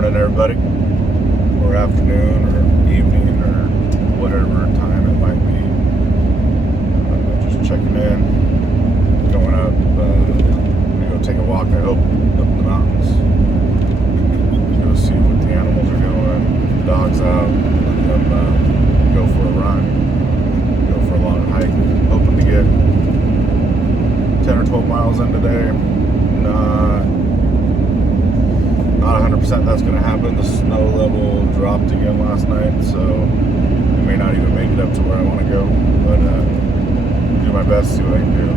morning, everybody, or afternoon, or evening, or whatever time it might be. Just checking in, going up, gonna go take a walk, I hope, up the mountains. Go see what the animals are doing, dogs out, let them go for a run, go for a long hike. Hoping to get 10 or 12 miles in today. Not 100% that's going to happen. The snow level dropped again last night, so I may not even make it up to where I want to go, but do my best, see what I can do.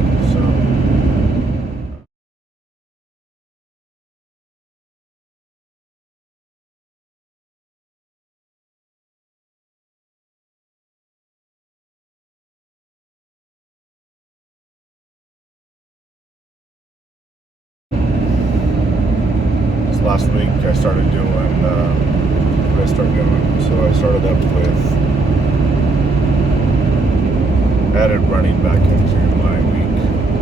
Last week I started doing what I started doing. So I started up with added running back into my week.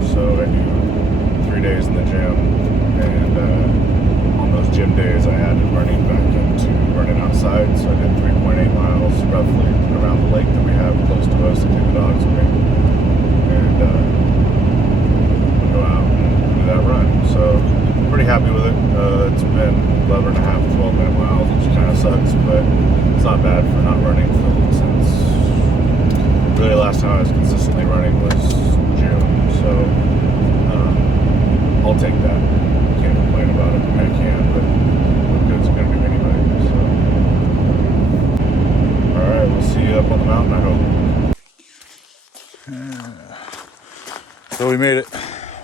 So I do 3 days in the gym, and on those gym days I added running back into running outside. So I did 3.8 miles roughly around the lake that we have close to us to take the dogs with me, and go out and do that run. So pretty happy with it. It's been 11 and a half, 12 minute miles, which kind of sucks, but it's not bad for not running since really last time I was consistently running was June. So I'll take that. Can't complain about it. I can, but what good's it gonna do anyway? So alright, we'll see you up on the mountain, I hope. So we made it.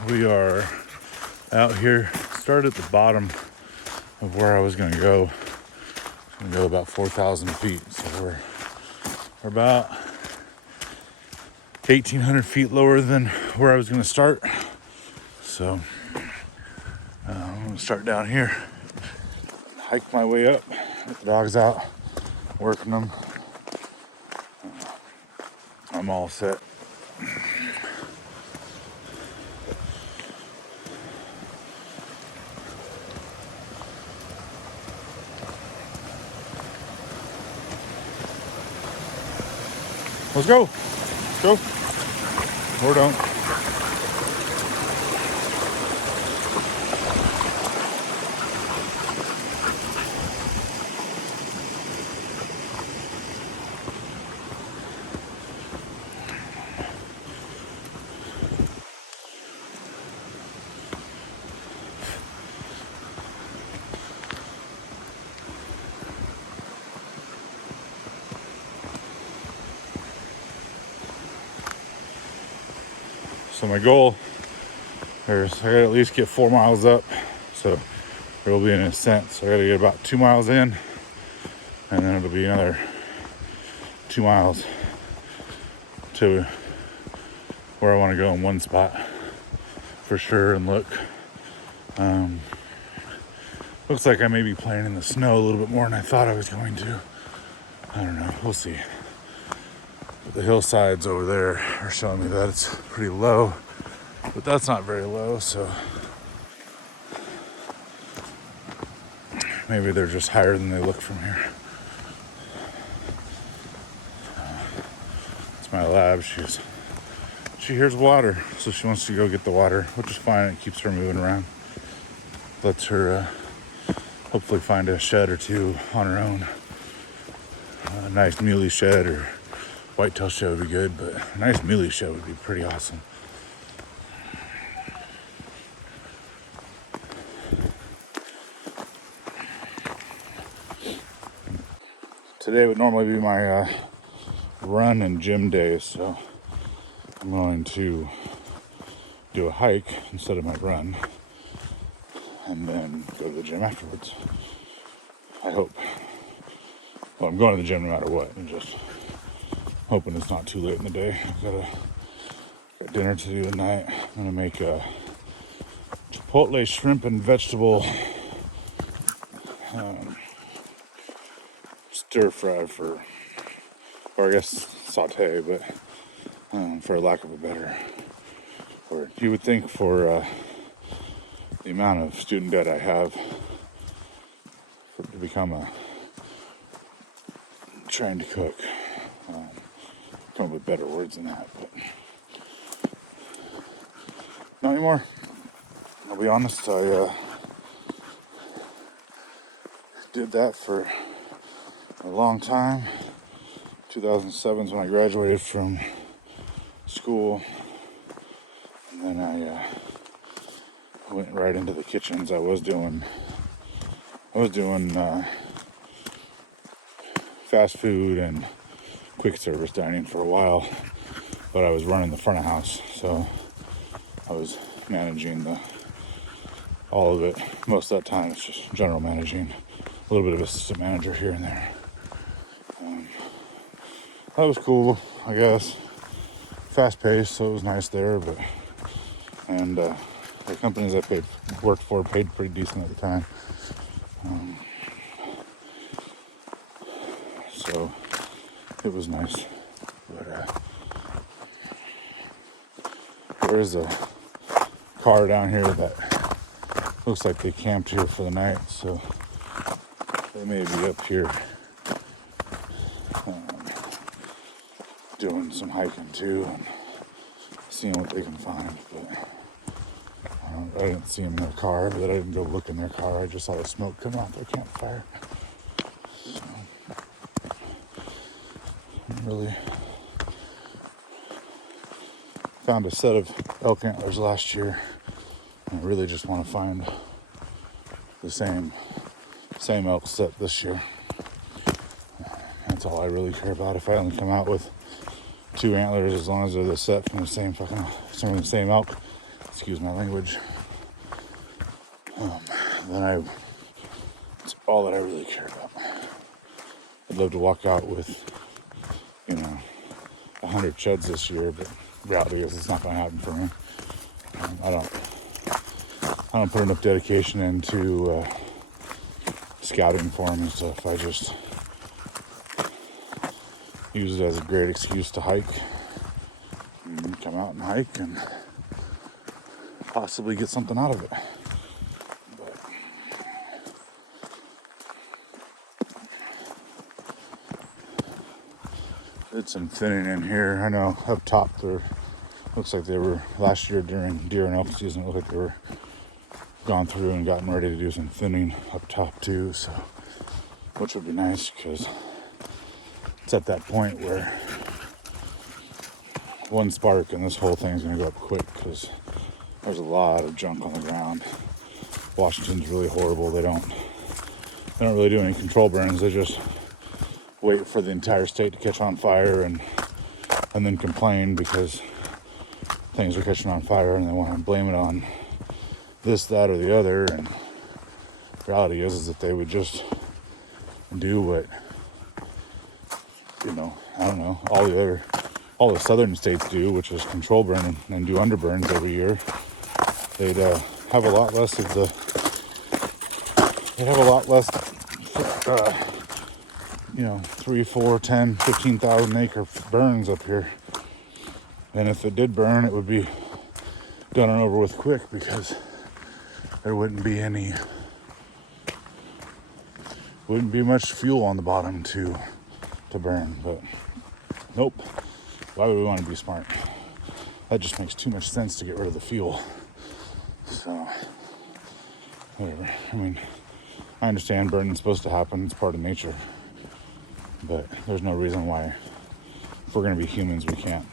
We are out here. Started at the bottom of where I was going to go. I'm going to go about 4,000 feet. So we're about 1,800 feet lower than where I was going to start. So I'm going to start down here, hike my way up, get the dogs out, working them. I'm all set. Let's go. Let's go. Or don't. So my goal is I gotta at least get 4 miles up. So there will be an ascent. So I gotta get about 2 miles in, and then it'll be another 2 miles to where I want to go in one spot for sure. And look, looks like I may be playing in the snow a little bit more than I thought I was going to. I don't know, we'll see. But the hillsides over there are showing me that it's pretty low, but that's not very low, so maybe they're just higher than they look from here. It's my lab. She hears water, so she wants to go get the water, which is fine. It keeps her moving around. Lets her hopefully find a shed or two on her own. A nice muley shed or whitetail shed would be good, but a nice muley shed would be pretty awesome. Today would normally be my run and gym day, so I'm going to do a hike instead of my run, and then go to the gym afterwards. I hope. Well, I'm going to the gym no matter what. I'm just hoping it's not too late in the day. I've got dinner to do tonight. I'm gonna make a chipotle shrimp and vegetable stir fry or I guess saute, but for lack of a better word. You would think for the amount of student debt I have, for to become trying to cook. Come up with better words than that, but not anymore. I'll be honest, I did that for a long time. 2007 is when I graduated from school, and then I went right into the kitchens. I was doing fast food and quick service dining for a while, but I was running the front of house, so I was managing all of it. Most of that time it's just general managing, a little bit of assistant manager here and there. That was cool, I guess. Fast paced, so it was nice there, but the companies I worked for paid pretty decent at the time. So it was nice. But there is a car down here that looks like they camped here for the night, so they may be up here doing some hiking too and seeing what they can find. But I didn't see them in their car, but I didn't go look in their car. I just saw the smoke coming off their campfire. So, really found a set of elk antlers last year, and I really just want to find the same elk set this year. That's all I really care about. If I only come out with 2 antlers, as long as they're the set from the same elk, excuse my language, then it's all that I really care about. I'd love to walk out with 100 chuds this year, but reality is it's not going to happen for me. I don't put enough dedication into scouting for them and stuff. I just use it as a great excuse to hike, and come out and hike and possibly get something out of it. But did some thinning in here. I know up top there looks like they were last year during deer and elk season. It looked like they were gone through and gotten ready to do some thinning up top too. So, which would be nice because it's at that point where one spark and this whole thing's going to go up quick because there's a lot of junk on the ground. Washington's really horrible. They don't really do any control burns. They just wait for the entire state to catch on fire and then complain because things are catching on fire and they want to blame it on this, that, or the other. And the reality is that they would just do what, I don't know, all the southern states do, which is control burn and do underburns every year. They'd have a lot less 3, 4, 10, 15,000 acre burns up here. And if it did burn, it would be done and over with quick because there wouldn't be much fuel on the bottom to burn. But nope. Why would we want to be smart? That just makes too much sense to get rid of the fuel. So, whatever. I mean, I understand burning's supposed to happen. It's part of nature. But there's no reason why, if we're going to be humans, we can't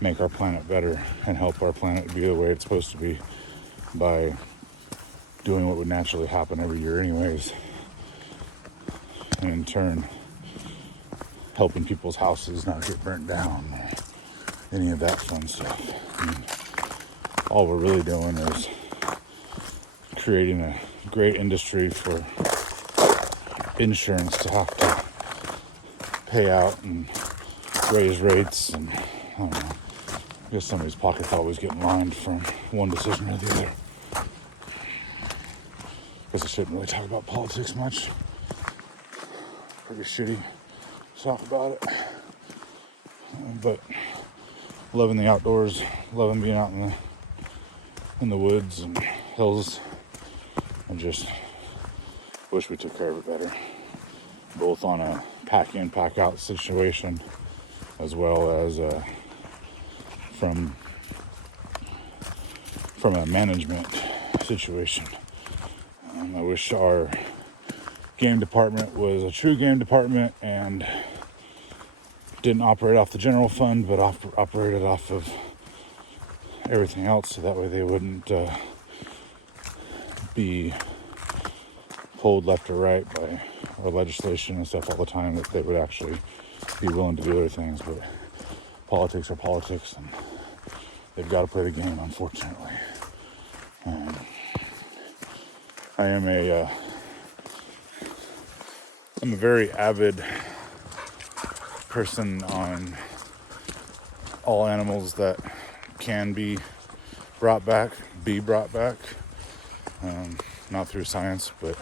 make our planet better and help our planet be the way it's supposed to be by doing what would naturally happen every year anyways. And in turn, helping people's houses not get burnt down or any of that fun stuff. I mean, all we're really doing is creating a great industry for insurance to have to pay out and raise rates, and I don't know. I guess somebody's pocket's always getting lined from one decision or the other. Guess I shouldn't really talk about politics much. Pretty shitty to talk about it. But loving the outdoors, loving being out in the woods and hills, and just Wish we took care of it better, both on a pack in, pack out situation, as well as from a management situation. I wish our game department was a true game department and didn't operate off the general fund, but operated off of everything else, so that way they wouldn't be pulled left or right by our legislation and stuff all the time, that they would actually be willing to do other things. But politics are politics, and they've got to play the game, unfortunately. I'm a very avid person on all animals that can be brought back. Not through science, but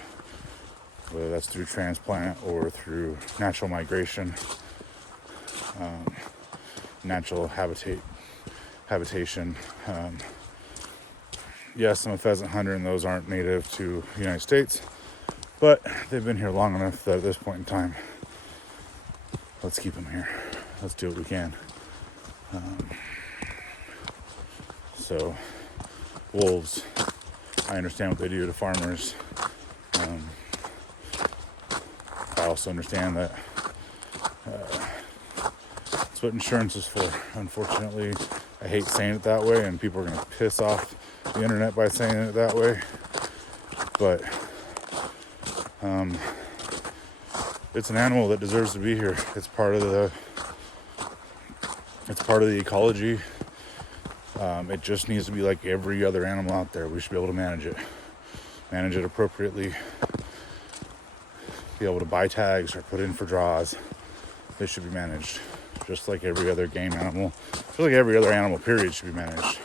whether that's through transplant or through natural migration, natural habitation. Yes, I'm a pheasant hunter, and those aren't native to the United States, but they've been here long enough that at this point in time, let's keep them here. Let's do what we can. So, wolves, I understand what they do to farmers. I also understand that that's what insurance is for. Unfortunately, I hate saying it that way, and people are going to piss off the internet by saying it that way. But it's an animal that deserves to be here. It's part of the ecology. It just needs to be like every other animal out there. We should be able to manage it appropriately, be able to buy tags or put in for draws. They should be managed just like every other game animal, just like every other animal period should be managed.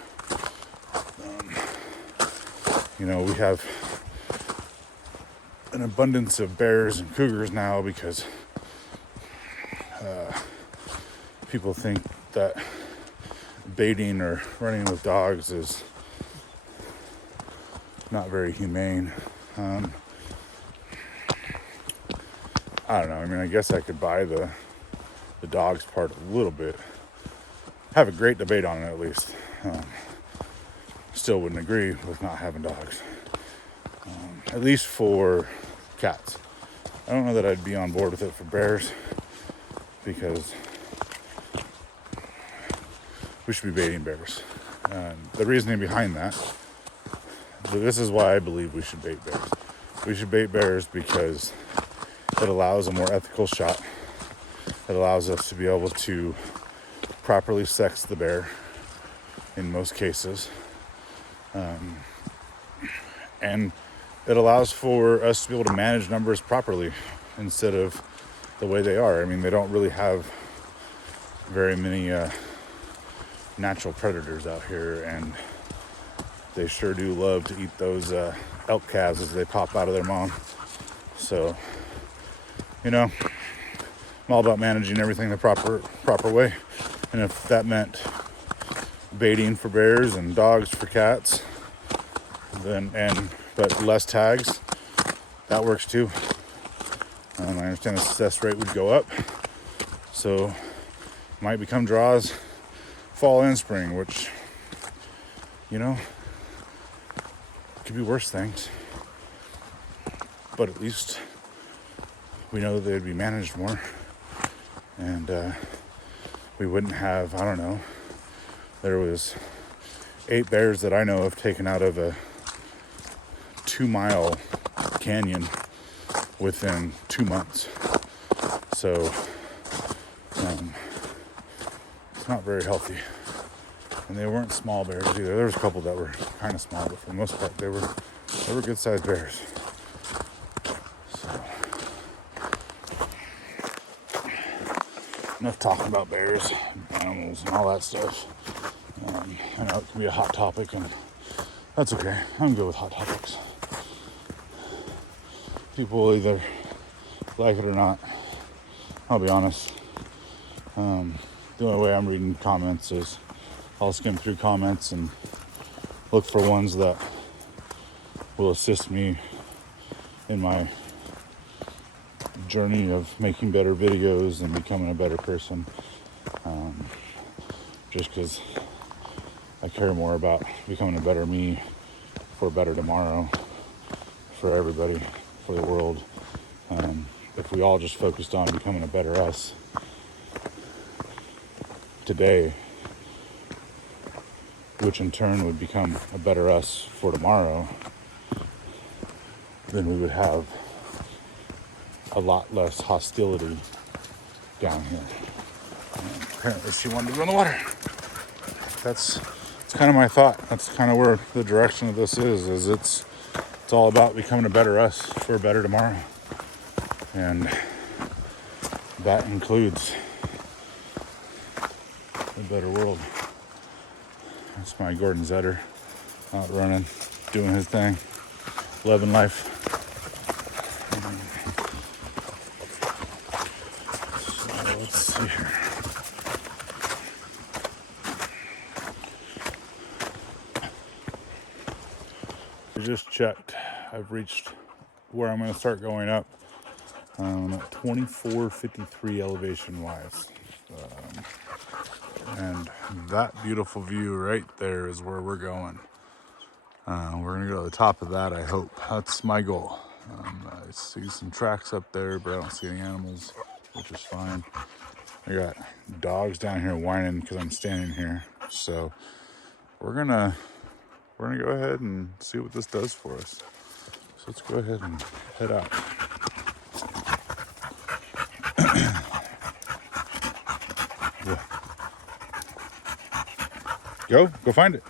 We have an abundance of bears and cougars now because people think that baiting or running with dogs is not very humane. I don't know. I mean, I guess I could buy the dogs part a little bit. Have a great debate on it, at least. Still wouldn't agree with not having dogs. At least for cats. I don't know that I'd be on board with it for bears, because we should be baiting bears. The reasoning behind that, this is why I believe we should bait bears. We should bait bears because it allows a more ethical shot. It allows us to be able to properly sex the bear in most cases. And it allows for us to be able to manage numbers properly instead of the way they are. I mean, they don't really have very many natural predators out here, and they sure do love to eat those elk calves as they pop out of their mom. So, I'm all about managing everything the proper way. And if that meant baiting for bears and dogs for cats, but less tags, that works too. I understand the success rate would go up, so might become draws fall and spring, which could be worse things, but at least we know that they'd be managed more, and we wouldn't have, I don't know, there was 8 bears that I know of taken out of a 2-mile canyon within 2 months. So it's not very healthy. And they weren't small bears either. There was a couple that were kind of small, but for the most part they were good sized bears. So enough talking about bears, animals, and all that stuff. I know it can be a hot topic, and that's okay. I'm good with hot topics. People will either like it or not. I'll be honest. The only way I'm reading comments is I'll skim through comments and look for ones that will assist me in my journey of making better videos and becoming a better person. Just because I care more about becoming a better me for a better tomorrow, for everybody, for the world. If we all just focused on becoming a better us today, which in turn would become a better us for tomorrow, then we would have a lot less hostility down here. And apparently she wanted to go in the water. That's kind of my thought. That's kind of where the direction of this is it's all about becoming a better us for a better tomorrow. And that includes a better world. That's my Gordon Zetter out running, doing his thing, loving life. So let's see here. I just checked. I've reached where I'm going to start going up at 2453 elevation wise. And that beautiful view right there is where we're going. We're going to go to the top of that, I hope. That's my goal. I see some tracks up there, but I don't see any animals, which is fine. I got dogs down here whining because I'm standing here. So we're gonna go ahead and see what this does for us. So let's go ahead and head out. Go find it.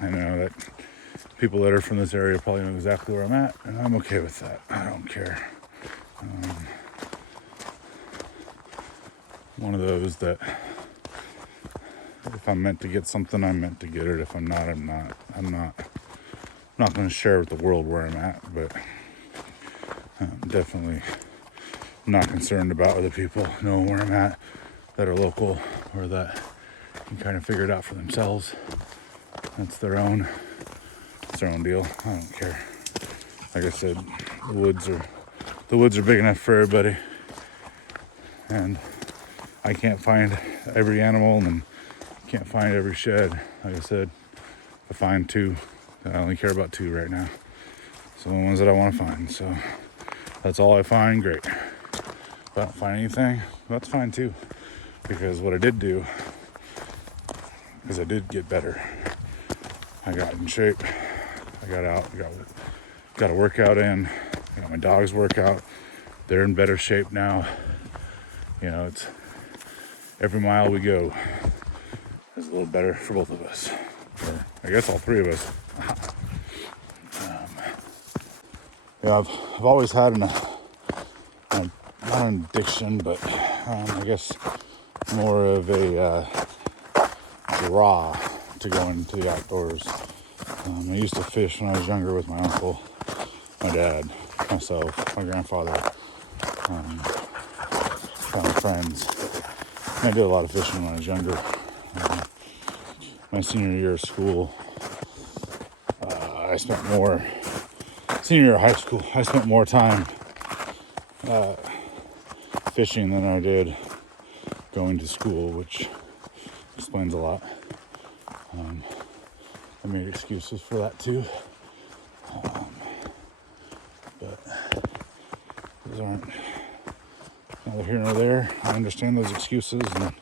I know that people that are from this area probably know exactly where I'm at, and I'm okay with that. I don't care. One of those that if I'm meant to get something, I'm meant to get it. If I'm not, I'm not. I'm not going to share with the world where I'm at, but I'm definitely not concerned about other people knowing where I'm at that are local or that can kind of figure it out for themselves. It's their own deal. I don't care. Like I said, the woods are big enough for everybody, and I can't find every animal and can't find every shed. Like I said, I find two. I only care about two right now. So the ones that I want to find. So that's all I find. Great. If I don't find anything, that's fine too. Because what I did do is I did get better. I got in shape. I got out. Got a workout in. I got my dog's workout. They're in better shape now. You know, it's every mile we go is a little better for both of us. Or I guess all three of us. Yeah, I've always had not an addiction, but I guess more of a draw to go into the outdoors. I used to fish when I was younger with my uncle, my dad, myself, my grandfather, my friends. I did a lot of fishing when I was younger. My senior year of school, senior year of high school, I spent more time fishing than I did going to school, which explains a lot. I made excuses for that too. But those aren't neither here nor there. I understand those excuses and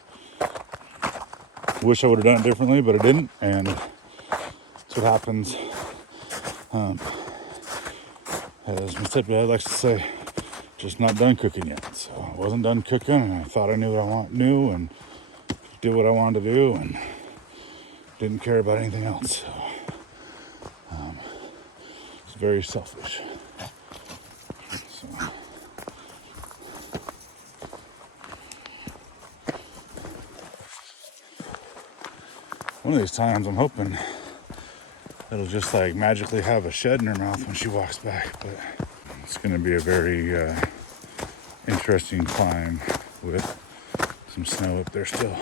wish I would have done it differently, but I didn't, and that's what happens. As my stepdad likes to say, just not done cooking yet. So I wasn't done cooking, and I thought I knew what I knew and did what I wanted to do, and didn't care about anything else. So it's very selfish. So one of these times, I'm hoping it'll just like magically have a shed in her mouth when she walks back. But it's going to be a very interesting climb with some snow up there still.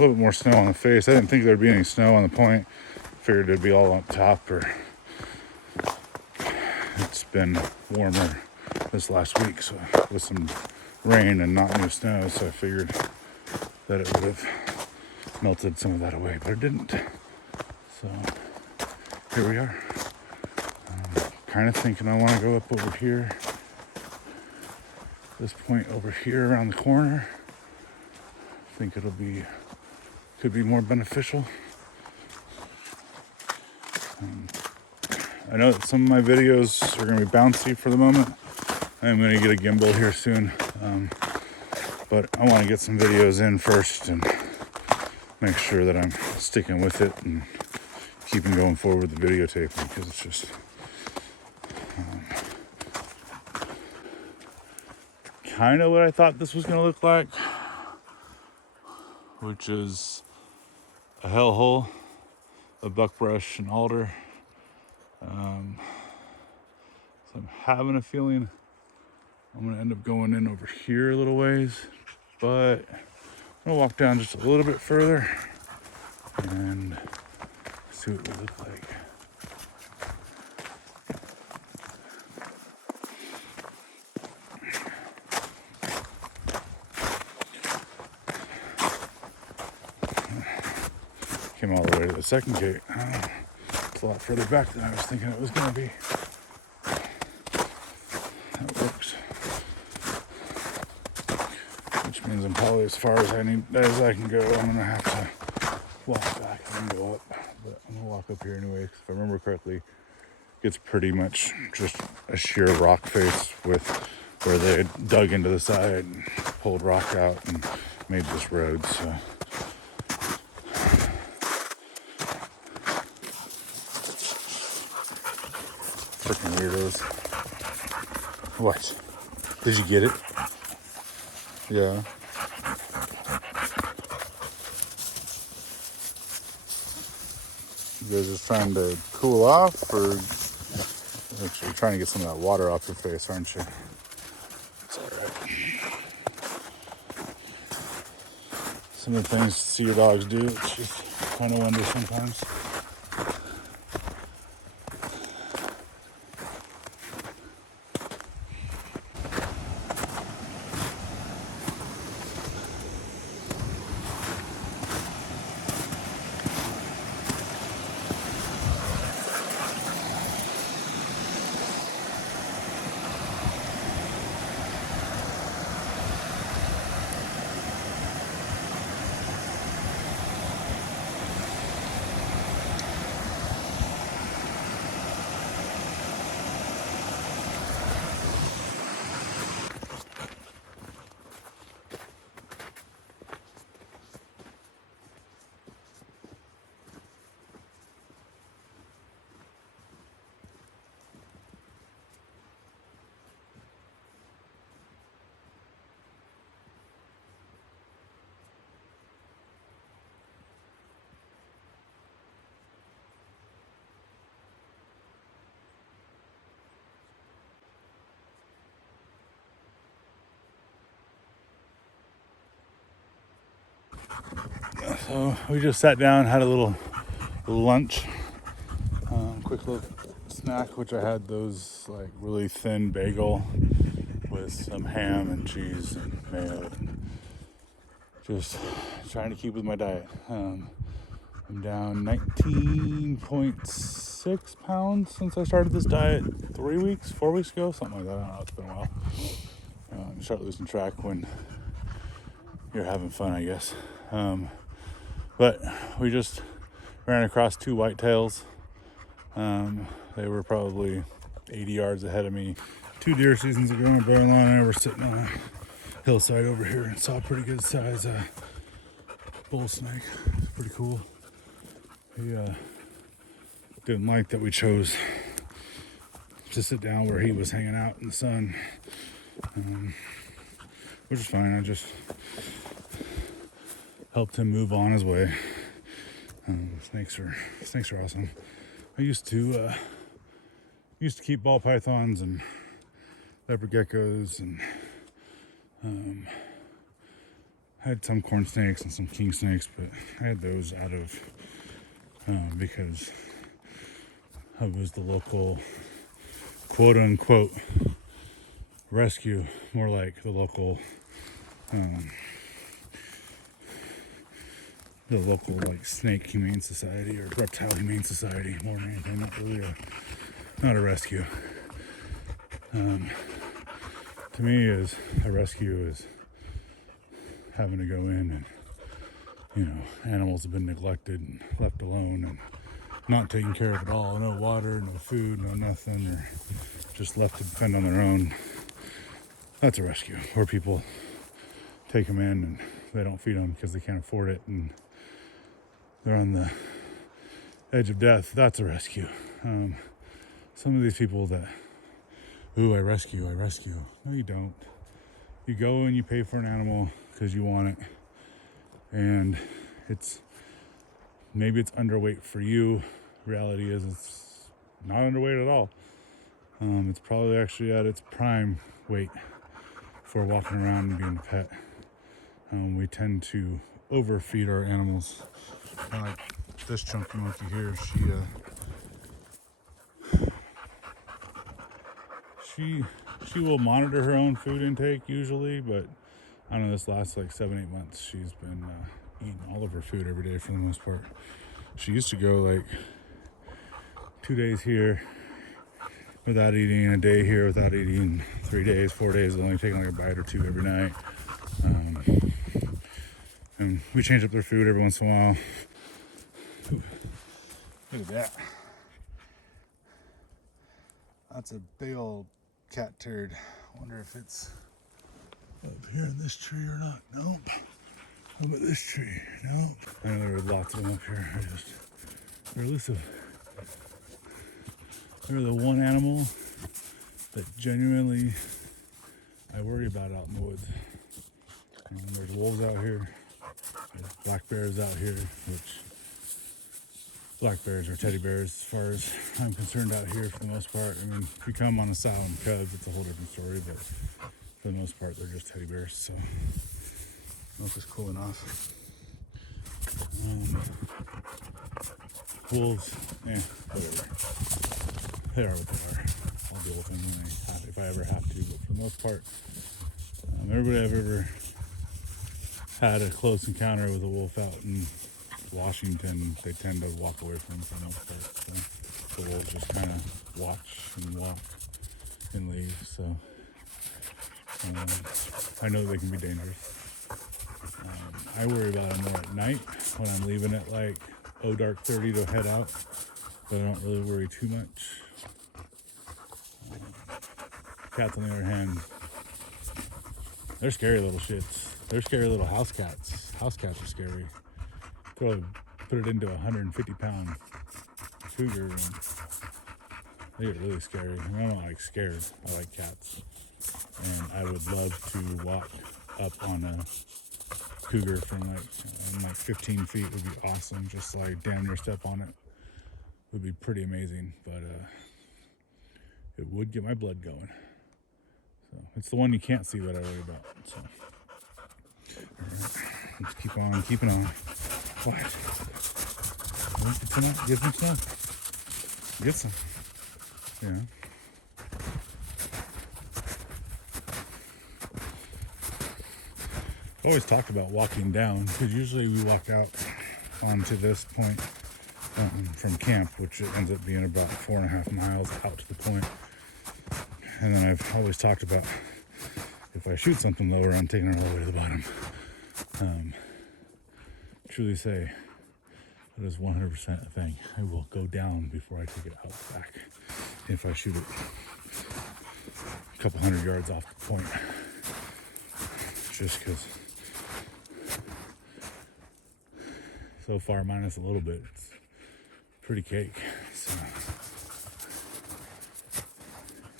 little bit more snow on the face. I didn't think there'd be any snow on the point. Figured it'd be all on top, or it's been warmer this last week, so with some rain and not new snow, so I figured that it would have melted some of that away, but it didn't. So here we are. Kind of thinking I want to go up over here, this point over here around the corner. I think could be more beneficial. I know that some of my videos are going to be bouncy for the moment. I'm going to get a gimbal here soon, but I want to get some videos in first and make sure that I'm sticking with it and keeping going forward with the videotaping, because it's just kind of what I thought this was going to look like, which is a hellhole, a buckbrush, and alder. So I'm having a feeling I'm going to end up going in over here a little ways, but I'm going to walk down just a little bit further and see what it would look like. Came all the way to the second gate. It's a lot further back than I was thinking it was going to be. That works. Which means I'm probably as far as I can go. I'm going to have to walk back and go up. But I'm going to walk up here anyway, because if I remember correctly, it's pretty much just a sheer rock face with where they dug into the side and pulled rock out and made this road. So freaking weirdos. What? Did you get it? Yeah. You guys just trying to cool off, or actually trying to get some of that water off your face, aren't you? It's alright. Some of the things to see your dogs do, it's just kind of wonder sometimes. So we just sat down, had a little lunch, quick little snack, which I had those like really thin bagel with some ham and cheese and mayo. Just trying to keep with my diet. I'm down 19.6 pounds since I started this diet 4 weeks ago, something like that. I don't know, it's been a while. You start losing track when you're having fun, I guess. But we just ran across 2 whitetails. They were probably 80 yards ahead of me. 2 deer seasons ago, my brother-in-law and I were sitting on a hillside over here and saw a pretty good size bull snake. It's pretty cool. He didn't like that we chose to sit down where he was hanging out in the sun, which is fine. I just helped him move on his way. Snakes are awesome. I used to keep ball pythons and leopard geckos and I had some corn snakes and some king snakes, but I had those out of because I was the local quote unquote rescue, more like the local like snake humane society or reptile humane society more than anything. Not really not a rescue. To me, is a rescue is having to go in and animals have been neglected and left alone and not taken care of at all. No water, no food, no nothing, or just left to defend on their own. That's a rescue. Or people take them in and they don't feed them because they can't afford it and they're on the edge of death. That's a rescue. Some of these people that, I rescue. No, you don't. You go and you pay for an animal because you want it, and maybe it's underweight for you. Reality is it's not underweight at all. It's probably actually at its prime weight for walking around and being a pet. We tend to overfeed our animals. Like this chunky monkey here, she will monitor her own food intake usually, but I don't know, this last like 7-8 months she's been eating all of her food every day for the most part. She used to go like 2 days here without eating, a day here without eating, 3 days, 4 days, only taking like a bite or two every night. And we change up their food every once in a while. Look at that. That's a big old cat turd. Wonder if it's up here in this tree or not. Nope. How about this tree? Nope. I know there were lots of them up here. They're elusive. They're the one animal that genuinely I worry about out in the woods. There's wolves out here. There's black bears out here, which black bears are teddy bears as far as I'm concerned out here for the most part. I mean, if you come on a sow and cubs, it's a whole different story, but for the most part, they're just teddy bears, so milk is cooling off. Wolves, whatever. They are what they are. I'll deal with them if I ever have to, but for the most part, everybody I've ever had a close encounter with a wolf out in Washington, they tend to walk away from them for the most part. So the wolves just kind of watch and walk and leave. So I know they can be dangerous. I worry about them more at night when I'm leaving at like dark 30 to head out, but I don't really worry too much. Cats, on the other hand, they're scary little shits. They're scary little house cats. House cats are scary. Put it into a 150-pound cougar, and they get really scary. I mean, I'm not like scared. I like cats, and I would love to walk up on a cougar from like 15 feet. Would be awesome. Just like damn near step on it. Would be pretty amazing, but it would get my blood going. So it's the one you can't see that I worry about. So all right, let's keep on keeping on. What? Get some stuff. Get some. Yeah. I've always talked about walking down, because usually we walk out onto this point from camp, which ends up being about 4.5 miles out to the point. And then I've always talked about if I shoot something lower, I'm taking it all the way to the bottom. Truly say that is 100% a thing. I will go down before I take it out back if I shoot it a couple hundred yards off the point. Just because so far, minus a little bit, it's pretty cake. So,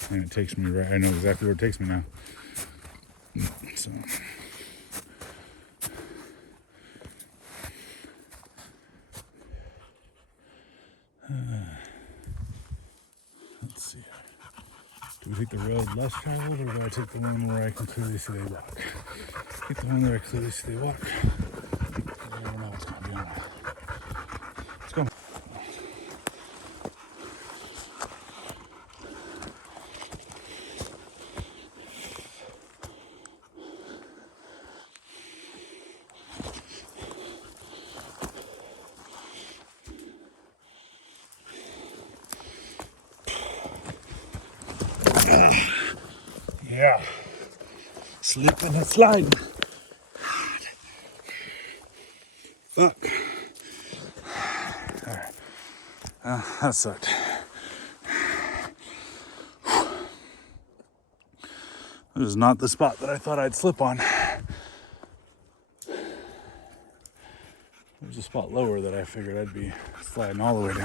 and it takes me right. I know exactly where it takes me now. So. Let's see. Do we take the road less traveled, or do I take the one where I can clearly see they walk? Keep them in there because at least they walk. You never know what's going to be on it. Let's go. Yeah. Slipping and sliding. Fuck. Alright. That sucked. This is not the spot that I thought I'd slip on. There's a spot lower that I figured I'd be sliding all the way down.